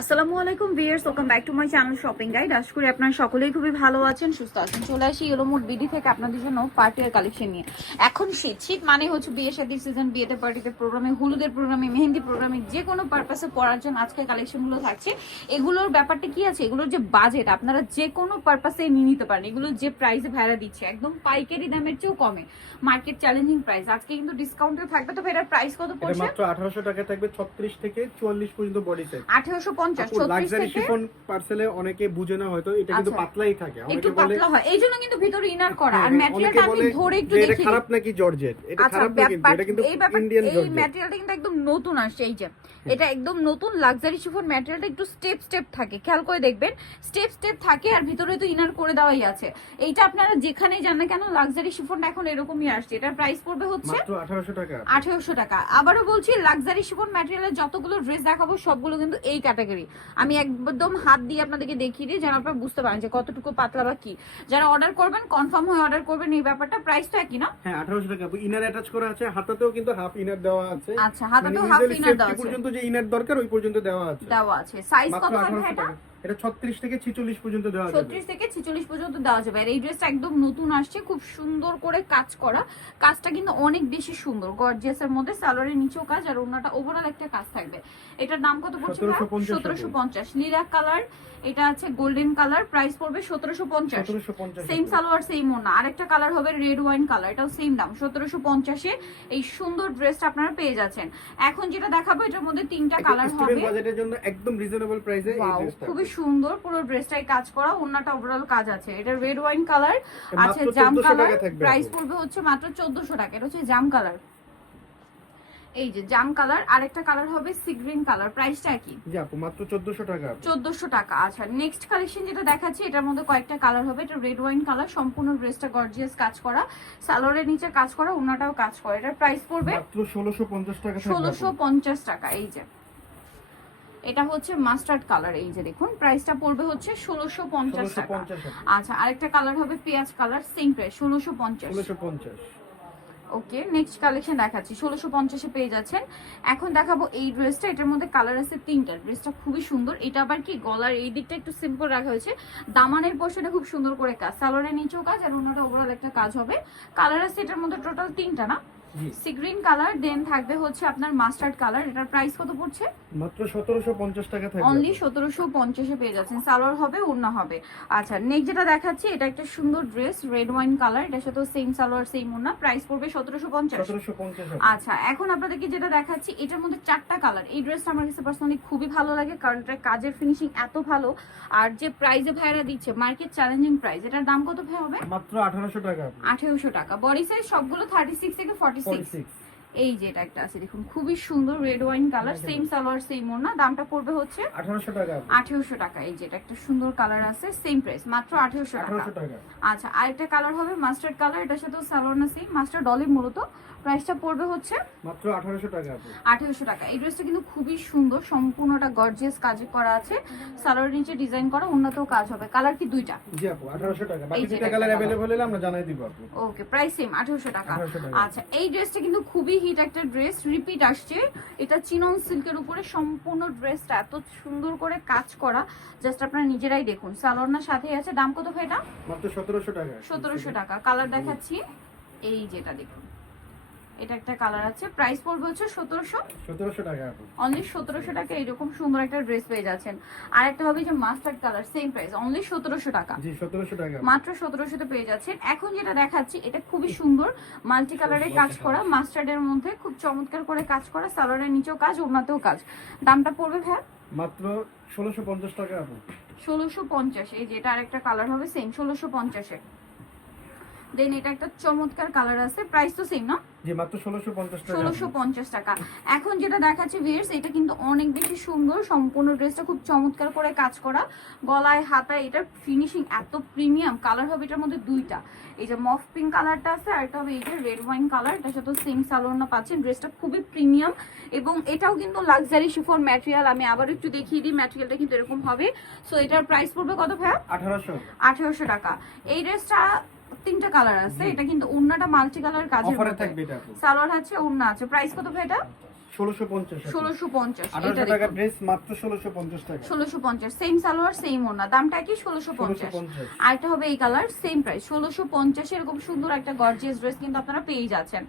আসসালামু আলাইকুম viewers, welcome back to my channel shopping guide. আশা করি আপনারা সকলেই খুবই ভালো আছেন, সুস্থ আছেন। চলে আসি ইয়েলোমুড বিডি থেকে আপনাদের জন্য পার্টিয়ার কালেকশন নিয়ে। এখন শীত শীত মানে হচ্ছে বিয়ে শাদীর সিজন, বিয়েতে পার্টিতে প্রোগ্রামে, হলুদের প্রোগ্রামে, মেহেন্দি প্রোগ্রামে, যে কোনো পারপাসে পরার জন্য আজকে কালেকশনগুলো থাকছে। এগুলোর ব্যাপারটা কি আছে, এগুলোর যে বাজেট আপনারা যে কোনো পারপাসে নিয়ে নিতে পারেন। এগুলো যে প্রাইসে ভাড়া দিচ্ছে একদম পাইকারি দামের চেয়েও কমে, মার্কেট চ্যালেঞ্জিং প্রাইস। আজকে কিন্তু ডিসকাউন্টে থাকবে। তো এটার প্রাইস কত পড়ছে? মাত্র 1800 টাকা থাকবে। 36 থেকে 44 পর্যন্ত বডি সাইজ। 1850 36 থেকে শিফন পার্সেলে অনেকে বুঝে না, হয়তো এটা কিন্তু পাতলাই থাকে, একটু অনেকে বলে পাতলা হয়, এইজন্য কিন্তু ভিতরে ইনার করা। আর ম্যাটেরিয়ালটা আমি ধরে একটু এটা দেখি খারাপ নাকি জর্জেট, এটা খারাপ না, কিন্তু এটা কিন্তু ইন্ডিয়ান এই জর্জেট। ম্যাটেরিয়ালটা কিন্তু একদম নতুন আসছে। এই যে এটা একদম নতুন লাক্সারি শিফন ম্যাটেরিয়ালটা, একটু স্টেপ স্টেপ থাকে, খেয়াল করে দেখবেন স্টেপ স্টেপ থাকে। আর ভিতরে তো ইনার করে দেওয়াই আছে। এইটা আপনারা যেখানেই যান না কেন লাক্সারি শিফনটা এখন এরকমই আসছে। এটার প্রাইস পড়বে হচ্ছে মাত্র 1800 টাকা। 1800 টাকা। আবারও বলছি, লাক্সারি শিফন ম্যাটেরিয়ালের যতগুলো ড্রেস দেখাবো সবগুলো কিন্তু এই ক্যাটাগরি। আমি একদম হাত দিয়ে আপনাদেরকে দেখিয়ে দিই যেন আপনারা বুঝতে পারেন যে কতটুকু পাতলা বা কি। যারা অর্ডার করবেন কনফার্ম হয়ে অর্ডার করবেন। এই ব্যাপারটা প্রাইস তো একই না? হ্যাঁ, 1800 টাকা। ইনার অ্যাটাচ করা আছে, হাতাতেও কিন্তু হাফ ইনার দেওয়া আছে। আচ্ছা, হাতাতেও হাফ ইনার দেওয়া আছে, পর্যন্ত যে ইনার দরকার ওই পর্যন্ত দেওয়া আছে। সাইজ কত হবে এটা? এটা 36 থেকে 46 পর্যন্ত দেওয়া যাবে। 36 থেকে 46 পর্যন্ত দেওয়া যাবে। আর এই ড্রেসটা একদম নতুন আসছে, খুব সুন্দর করে কাজ করা। কাজটা কিন্তু অনেক বেশি সুন্দর, গর্জিয়াস এর মধ্যে। সালোয়ারের নিচেও কাজ আর ওন্নাটা ওভারঅল একটা কাজ থাকবে। এটার দাম কত পড়ছে? 1750। লিলাক কালার, এটা আছে গোল্ডেন কালার, প্রাইস পড়বে 1750। সেম সালোয়ার সেম ওন্না। আরেকটা কালার হবে রেড ওয়াইন কালার, এটাও সেম দাম 1750 এ। এই সুন্দর ড্রেসটা আপনারা পেয়ে যাচ্ছেন। এখন যেটা দেখাবো এটার মধ্যে তিনটা কালার হবে, বাজেটের জন্য একদম রিজনেবল প্রাইসে এই ড্রেসটা। খুবই সুন্দর, পুরো ড্রেসটাই কাজ করা, ওন্নাটা ওভারঅল কাজ আছে। এটা রেড ওয়াইন কালার আছে, জাম কালার, প্রাইস পড়বে হচ্ছে মাত্র 1400 টাকা। এটা হচ্ছে জাম কালার, এই যে জাম কালার। আরেকটা কালার হবে সি গ্রিন কালার, প্রাইসটা কি? জি আপু, মাত্র 1400 টাকা। 1400 টাকা। আচ্ছা, নেক্সট কালেকশন যেটা দেখাচ্ছি এটার মধ্যে কয়েকটা কালার হবে। এটা রেড ওয়াইন কালার, সম্পূর্ণ ড্রেসটা গর্জিয়াস কাজ করা, সালোয়ারের নিচে কাজ করা, ওন্নাটাও কাজ করা। এটার প্রাইস পড়বে মাত্র 1650 টাকা। 1650 টাকা। এই যে এটা হচ্ছে মাস্টার্ড কালার, এই যে দেখুন প্রাইসটা পড়বে হচ্ছে 1650 টাকা। আচ্ছা, আরেকটা কালার হবে পেঁয়াজ কালার, সেম প্রাইস 1650। ওকে, নেক্সট কালেকশন দেখাচ্ছি 1650 এ পেয়ে যাচ্ছেন। এখন দেখাবো এই ড্রেসটা, এটার মধ্যে কালার আছে তিনটা। ড্রেসটা খুবই সুন্দর। এটা আবার কি গলার এই দিকটা একটু সিম্পল রাখা হয়েছে, দামানের পোর্শনে খুব সুন্দর করে কাজ, সালোয়ারের নিচেও কাজ আর অন্যটা ওভারঅল একটা কাজ হবে। কালার আছে এটার মধ্যে টোটাল তিনটা না? সি গ্রিন কালার, দেন থাকবে হচ্ছে আপনার মাস্টার্ড কালার। এটার প্রাইস কত পড়ছে? মাত্র 1750 টাকা থাকবে। অনলি 1750 এ পেয়ে যাচ্ছেন। সালোয়ার হবে, ওড়না হবে। আচ্ছা, নেক্সট যেটা দেখাচ্ছি এটা একটা সুন্দর ড্রেস, রেড ওয়াইন কালার, এটার সাথে সেম সালোয়ার সেম ওড়না, প্রাইস পড়বে 1750। আচ্ছা, এখন আপনাদেরকে যেটা দেখাচ্ছি এটার মধ্যে চারটা কালার। এই ড্রেসটা আমার কাছে পার্সোনালি খুবই ভালো লাগে, কারণ এটা কাজের ফিনিশিং এত ভালো। আর যে প্রাইসে ভাইরা দিচ্ছে মার্কেট চ্যালেঞ্জিং প্রাইস। এটার দাম কত ভাই হবে? মাত্র 1800 টাকা। 1800 টাকা। বডি সাইজ সবগুলো 36 থেকে 46। এই যে এটা একটা আছে দেখুন, খুবই সুন্দর red wine colour, same salwar same ওড়না, দামটা পড়বে হচ্ছে 1800 টাকা। 1800 টাকা। এই যে এটা একটা সুন্দর কালার আছে, সেম প্রাইস মাত্র 1800 টাকা। আচ্ছা, আরেকটা কালার হবে মাস্টার্ড কালার, এটার সাথে সালোয়ার না সেম, মাস্টার্ড অলিভ মূলত। প্রাইসটা পড়বে হচ্ছে মাত্র 1800 টাকা। 1800 টাকা। এই ড্রেসটা কিন্তু খুবই সুন্দর, সম্পূর্ণটা গর্জিয়াস কাজ করা আছে, সালোয়ারের নিচে ডিজাইন করা, অন্যতেও কাজ হবে। কালার কি দুইটা? জি আপু, 1800 টাকা। বাকি দুটো কালার अवेलेबल হলে আমরা জানাই দিব আপু। ওকে, প্রাইস সেম 1800 টাকা। আচ্ছা, এই ড্রেসটা কিন্তু খুবই হিট একটা ড্রেস, রিপিট আসছে। এটা চিনন সিল্কের উপরে সম্পূর্ণ ড্রেসটা এত সুন্দর করে কাজ করা, জাস্ট আপনারা নিজেরাই দেখুন। সালোয়ারনার সাথে আছে। দাম কত ভাই এটা? মাত্র 1700 টাকা। 1700 টাকা। কালার দেখাচ্ছি, এই যেটা দেখুন, এটা একটা কালার আছে, প্রাইস পড়বে হচ্ছে 1700 টাকা আপু। অনলি 1700 টাকা। এরকম সুন্দর একটা ড্রেস পেয়ে যাচ্ছেন। আর একটা হবে যে mustard colour, same price only 1700 টাকা। জি 1700 টাকা, মাত্র 1700 তে পেয়ে যাচ্ছেন। এখন যেটা দেখাচ্ছি এটা খুবই সুন্দর, মাল্টি কালারে কাজ করা, মাস্টার্ডের মধ্যে খুব চমৎকার করে কাজ করা, সালোয়ারের নিচেও কাজ, ওড়নাতেও কাজ। দামটা পড়বে ভাই মাত্র 1650 টাকা আপু। 1650। এই যে এটা আরেকটা কালার হবে সেম 1650 এ। দেন এটা একটা চমৎকার কালার আছে, প্রাইস তো সেম না? জি মাত্র 1650 টাকা। 1650 টাকা। এখন যেটা দেখাচ্ছি ভিউয়ার্স, এটা কিন্তু অনেক বেশি সুন্দর, সম্পূর্ণ ড্রেসটা খুব চমৎকার করে কাজ করা, গলায় হাতায় এটার ফিনিশিং এত প্রিমিয়াম। কালার হবে এটার মধ্যে দুইটা, এই যে মফ পিঙ্ক কালারটা আছে, আর এটা হবে এই যে রেড ওয়াইন কালার। এটার সাথে সেম সালোয়ার পাচ্ছেন। ড্রেসটা খুবই প্রিমিয়াম এবং এটাও কিন্তু লাক্সারি শিফন ম্যাটেরিয়াল। আমি আবার একটু দেখিয়ে দিই, ম্যাটেরিয়ালটা কিন্তু এরকম হবে। সো এটার প্রাইস পড়বে কত ভাইয়া? 1800 টাকা। এই ড্রেসটা তিনটা কালার আছে, এটা কিন্তু ওন্নাটা মাল্টি কালার কাজের মধ্যে, সালোয়ার আছে, ওন্না আছে। প্রাইস কত ভাই এটা? 1650 1650 এটা 1800 টাকা দেখুন ড্রেস মাত্র 1650 টাকা 1650 সেম সালোয়ার সেম ওড়না দামটা কি 1650 আর এটা হবে এই কালার সেম প্রাইস 1650 এরকম সুন্দর একটা গর্জিয়াস ড্রেস কিন্তু আপনারা পেয়ে যাচ্ছেন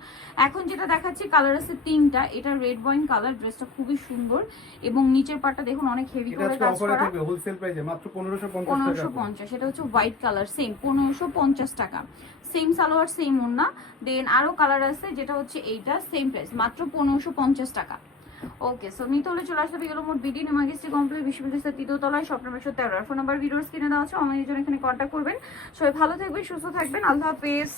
এখন যেটা দেখাচ্ছি কালার আছে তিনটা এটা রেড ওয়াইন কালার ড্রেসটা খুবই সুন্দর এবং নিচের পাটটা দেখুন অনেক হেভি এটা করে আজকে কাজ অফারে করা থাকবে হোলসেল প্রাইসে মাত্র 1550 টাকা 1550 এটা হচ্ছে হোয়াইট কালার সেম 1550 টাকা সেম সালোয়ার সেম ওড়না দেন আরো কালার আছে যেটা হচ্ছে এইটা সেম প্রাইস মাত্র 1550 টাকা ওকে সো নিতে হলে চলে আসতে হবে এগুলো মোট বিডি নেমাগিস্ট্রি কমপ্লেক্স বিশ্ববিদ্যালয়ের তৃতীয়তলায় shop number 13 phone number videos কিনে দেওয়া আছে অনলাইনে জন্য এখানে কন্ট্যাক্ট করবেন সবাই ভালো থাকবেন সুস্থ থাকবেন আল্লাহ হাফেজ